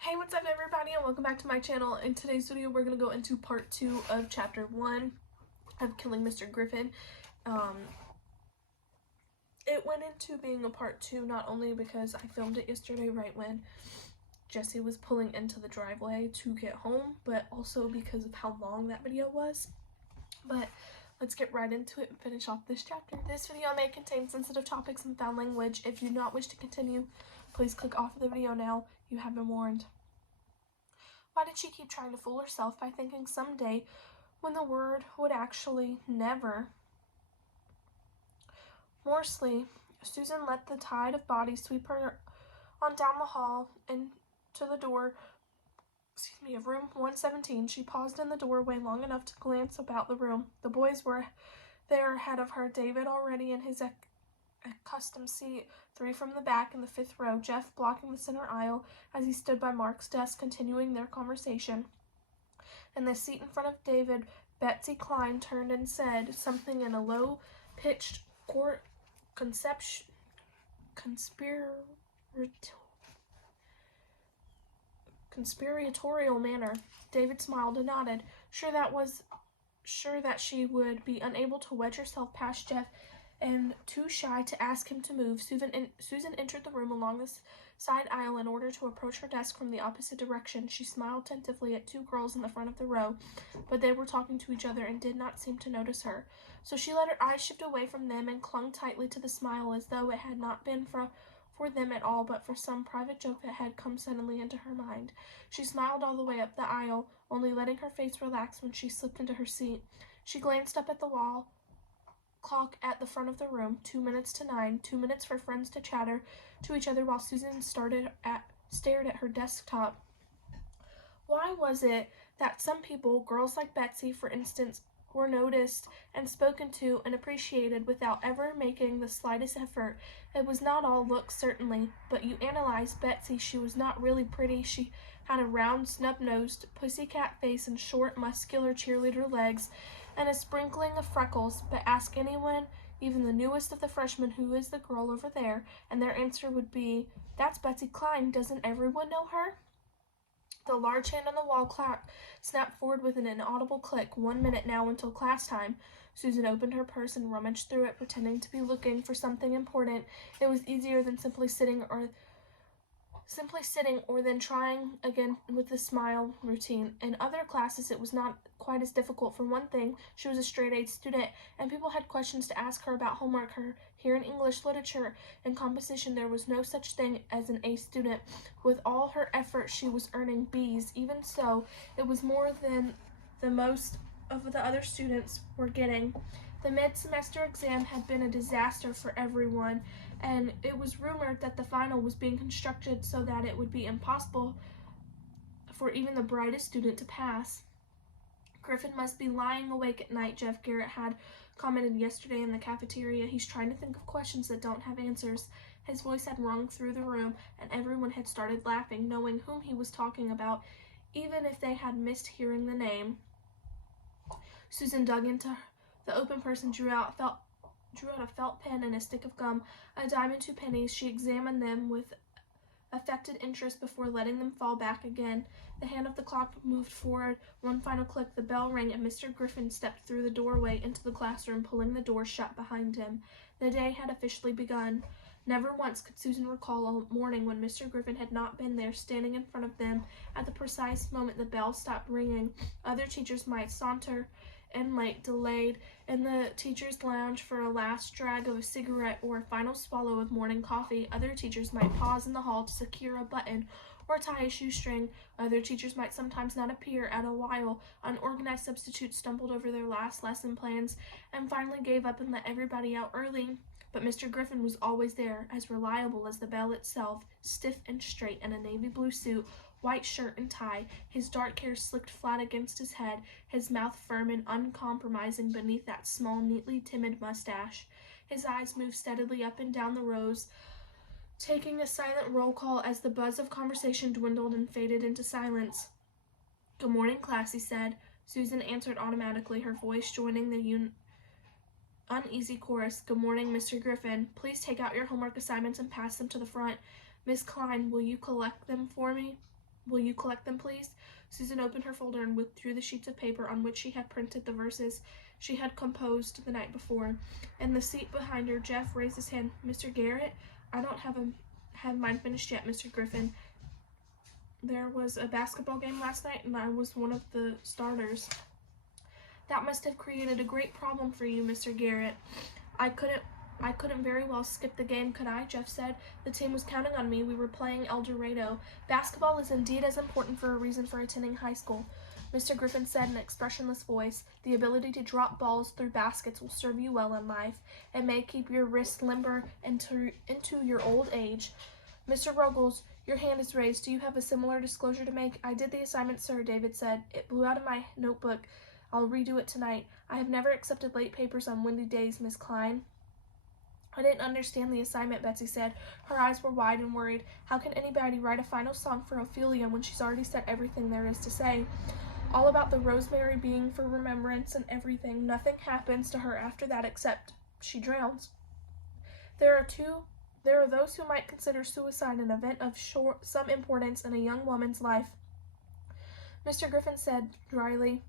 Hey, what's up everybody, and welcome back to my channel. In today's video, we're going to go into part 2 of chapter 1 of Killing Mr. Griffin. It went into being a part 2 not only because I filmed it yesterday right when Jesse was pulling into the driveway to get home, but also because of how long that video was. But let's get right into it and finish off this chapter. This video may contain sensitive topics and foul language. If you do not wish to continue, please click off of the video now. You have been warned. Why did she keep trying to fool herself by thinking someday when the word would actually never? Remorselessly, Susan let the tide of bodies sweep her on down the hall and to the door of room 117. She paused in the doorway long enough to glance about the room. The boys were there ahead of her, David already in his accustomed seat, 3 from the back in the 5th row, Jeff blocking the center aisle as he stood by Mark's desk continuing their conversation. In the seat in front of David, Betsy Cline turned and said something in a low-pitched conspiratorial manner. David smiled and nodded, sure that she would be unable to wedge herself past Jeff and too shy to ask him to move. Susan entered the room along the side aisle in order to approach her desk from the opposite direction. She smiled tentatively at 2 girls in the front of the row, but they were talking to each other and did not seem to notice her. So she let her eyes shift away from them and clung tightly to the smile as though it had not been for them at all, but for some private joke that had come suddenly into her mind. She smiled all the way up the aisle, only letting her face relax when she slipped into her seat. She glanced up at the wall clock at the front of the room, 2 minutes to 9, 2 minutes for friends to chatter to each other while Susan stared at her desktop. Why was it that some people, girls like Betsy for instance, were noticed and spoken to and appreciated without ever making the slightest effort? It was not all looks, certainly, but you analyzed Betsy. She was not really pretty. She had a round, snub-nosed, pussycat face and short, muscular cheerleader legs, and a sprinkling of freckles, but ask anyone, even the newest of the freshmen, who is the girl over there, and their answer would be, that's Betsy Cline. Doesn't everyone know her? The large hand on the wall clock snapped forward with an inaudible click. 1 minute now until class time. Susan opened her purse and rummaged through it, pretending to be looking for something important. It was easier than simply sitting or then trying again with the smile routine. In other classes, it was not quite as difficult. For one thing, she was a straight-A student, and people had questions to ask her about homework. Here in English literature and composition, there was no such thing as an A student. With all her effort, she was earning B's. Even so, it was more than the most of the other students were getting. The mid-semester exam had been a disaster for everyone, and it was rumored that the final was being constructed so that it would be impossible for even the brightest student to pass. Griffin must be lying awake at night, Jeff Garrett had commented yesterday in the cafeteria. He's trying to think of questions that don't have answers. His voice had rung through the room, and everyone had started laughing, knowing whom he was talking about, even if they had missed hearing the name. Susan dug into the open purse and drew out a felt pen and a stick of gum, a dime and 2 pennies. She examined them with affected interest before letting them fall back again. The hand of the clock moved forward. One final click, the bell rang, and Mr. Griffin stepped through the doorway into the classroom, pulling the door shut behind him. The day had officially begun. Never once could Susan recall a morning when Mr. Griffin had not been there, standing in front of them at the precise moment the bell stopped ringing. Other teachers might saunter in late, delayed in the teacher's lounge for a last drag of a cigarette or a final swallow of morning coffee. Other teachers might pause in the hall to secure a button or tie a shoestring. Other teachers might sometimes not appear at a while. Unorganized substitutes stumbled over their last lesson plans and finally gave up and let everybody out early. But Mr. Griffin was always there, as reliable as the bell itself, stiff and straight in a navy blue suit, white shirt and tie, his dark hair slicked flat against his head, his mouth firm and uncompromising beneath that small, neatly timid mustache. His eyes moved steadily up and down the rows, taking a silent roll call as the buzz of conversation dwindled and faded into silence. "Good morning, class," he said. Susan answered automatically, her voice joining the uneasy chorus. "Good morning, Mr. Griffin. Please take out your homework assignments and pass them to the front. Miss Cline, will you collect them for me?" Will you collect them, please? Susan opened her folder and withdrew the sheets of paper on which she had printed the verses she had composed the night before. In the seat behind her, Jeff raised his hand. Mr. Garrett, I don't have mine finished yet, Mr. Griffin. There was a basketball game last night, and I was one of the starters. That must have created a great problem for you, Mr. Garrett. I couldn't very well skip the game, could I? Jeff said. The team was counting on me. We were playing El Dorado. Basketball is indeed as important for a reason for attending high school, Mr. Griffin said in an expressionless voice. The ability to drop balls through baskets will serve you well in life. It may keep your wrists limber into your old age. Mr. Ruggles, your hand is raised. Do you have a similar disclosure to make? I did the assignment, sir, David said. It blew out of my notebook. I'll redo it tonight. I have never accepted late papers on windy days, Miss Klein. I didn't understand the assignment, Betsy said. Her eyes were wide and worried. How can anybody write a final song for Ophelia when she's already said everything there is to say? All about the rosemary being for remembrance and everything. Nothing happens to her after that except she drowns. There are those who might consider suicide an event of some importance in a young woman's life. Mr. Griffin said dryly.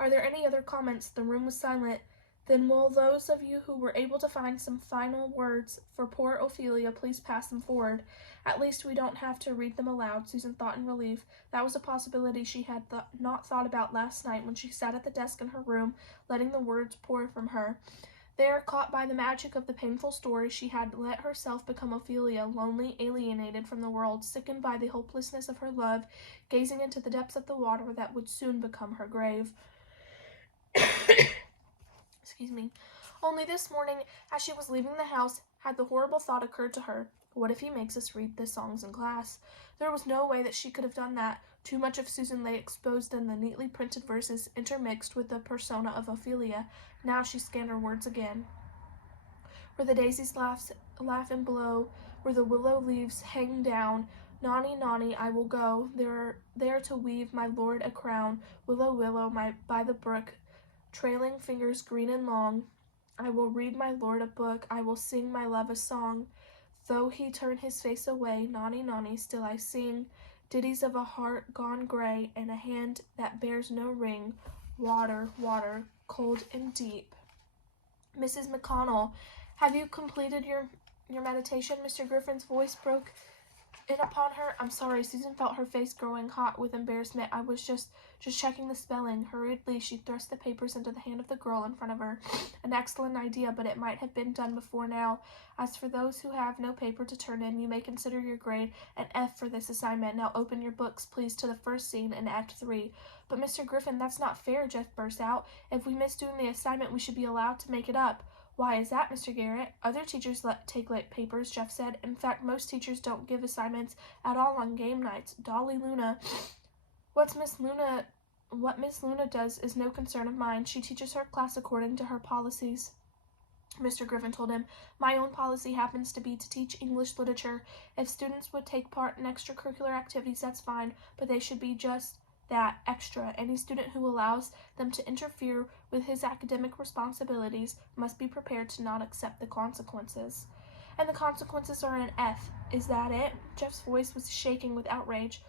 Are there any other comments? The room was silent. Then will those of you who were able to find some final words for poor Ophelia please pass them forward? At least we don't have to read them aloud, Susan thought in relief. That was a possibility she had not thought about last night when she sat at the desk in her room, letting the words pour from her. There, caught by the magic of the painful story, she had let herself become Ophelia, lonely, alienated from the world, sickened by the hopelessness of her love, gazing into the depths of the water that would soon become her grave. Excuse me. Only this morning, as she was leaving the house, had the horrible thought occurred to her. What if he makes us read the songs in class? There was no way that she could have done that. Too much of Susan lay exposed in the neatly printed verses intermixed with the persona of Ophelia. Now she scanned her words again. Where the daisies laugh and blow, where the willow leaves hang down, Nonny, nonny, I will go, there to weave my lord a crown, willow, willow, by the brook, trailing fingers green and long, I will read my lord a book, I will sing my love a song. Though he turn his face away, nonny, nonny, still I sing, ditties of a heart gone gray, and a hand that bears no ring, water, water, cold and deep. Mrs. McConnell, have you completed your meditation? Mr. Griffin's voice broke in upon her. I'm sorry. Susan felt her face growing hot with embarrassment. I was just checking the spelling. Hurriedly, she thrust the papers into the hand of the girl in front of her. An excellent idea, but it might have been done before now. As for those who have no paper to turn in, you may consider your grade an F for this assignment. Now open your books, please, to the first scene in Act 3. But Mr. Griffin, that's not fair, Jeff burst out. If we miss doing the assignment, we should be allowed to make it up. Why is that, Mr. Garrett? Other teachers take late papers, Jeff said. In fact, most teachers don't give assignments at all on game nights. Dolly Luna. What Miss Luna does is no concern of mine. She teaches her class according to her policies. Mr. Griffin told him, my own policy happens to be to teach English literature. If students would take part in extracurricular activities, that's fine, but they should be just that, extra. Any student who allows them to interfere with his academic responsibilities must be prepared to not accept the consequences. And the consequences are an F. Is that it? Jeff's voice was shaking with outrage.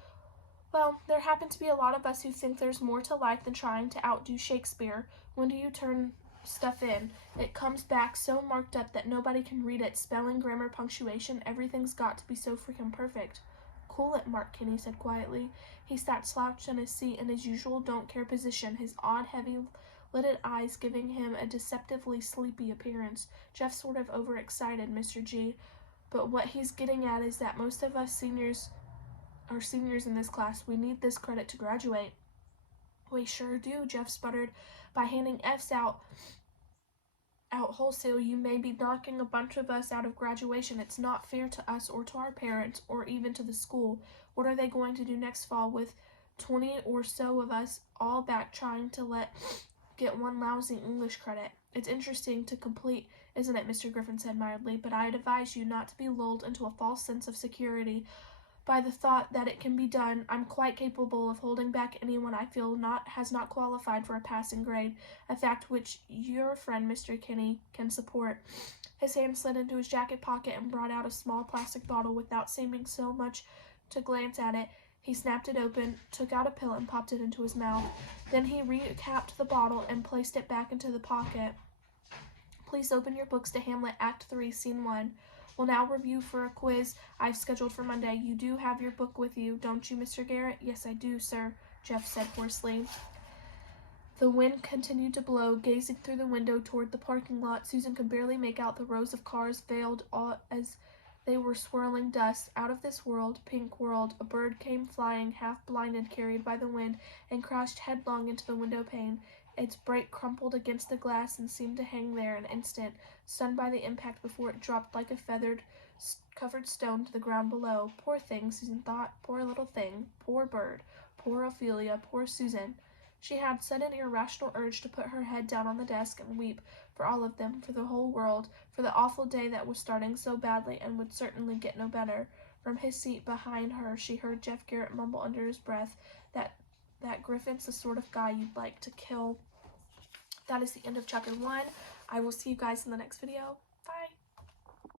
Well, there happen to be a lot of us who think there's more to life than trying to outdo Shakespeare. When do you turn stuff in? It comes back so marked up that nobody can read it. Spelling, grammar, punctuation, everything's got to be so freaking perfect. Cool it, Mark Kinney said quietly. He sat slouched in his seat in his usual don't-care position, his odd, heavy-lidded eyes giving him a deceptively sleepy appearance. Jeff sort of overexcited, Mr. G. But what he's getting at is that most of us are seniors in this class. We need this credit to graduate. We sure do, Jeff sputtered. By handing F's out wholesale, you may be knocking a bunch of us out of graduation. It's not fair to us or to our parents or even to the school. What are they going to do next fall with 20 or so of us all back trying to get one lousy English credit? It's interesting to complete, isn't it, Mr. Griffin said mildly, but I'd advise you not to be lulled into a false sense of security by the thought that it can be done. I'm quite capable of holding back anyone I feel has not qualified for a passing grade, a fact which your friend Mr. Kinney can support. His hand slid into his jacket pocket and brought out a small plastic bottle without seeming so much to glance at it. He snapped it open, took out a pill, and popped it into his mouth. Then he recapped the bottle and placed it back into the pocket. Please open your books to Hamlet Act 3, Scene 1. We'll now review for a quiz I've scheduled for Monday. You do have your book with you, don't you, Mr. Garrett? Yes, I do, sir, Jeff said hoarsely. The wind continued to blow. Gazing through the window toward the parking lot, Susan could barely make out the rows of cars veiled as they were swirling dust. Out of this world, pink world, a bird came flying, half blinded, carried by the wind, and crashed headlong into the window pane. Its bright crumpled against the glass and seemed to hang there an instant, stunned by the impact before it dropped like a feathered-covered stone to the ground below. Poor thing, Susan thought. Poor little thing. Poor bird. Poor Ophelia. Poor Susan. She had sudden irrational urge to put her head down on the desk and weep for all of them, for the whole world, for the awful day that was starting so badly and would certainly get no better. From his seat behind her, she heard Jeff Garrett mumble under his breath that Griffin's the sort of guy you'd like to kill. That is the end of chapter 1. I will see you guys in the next video.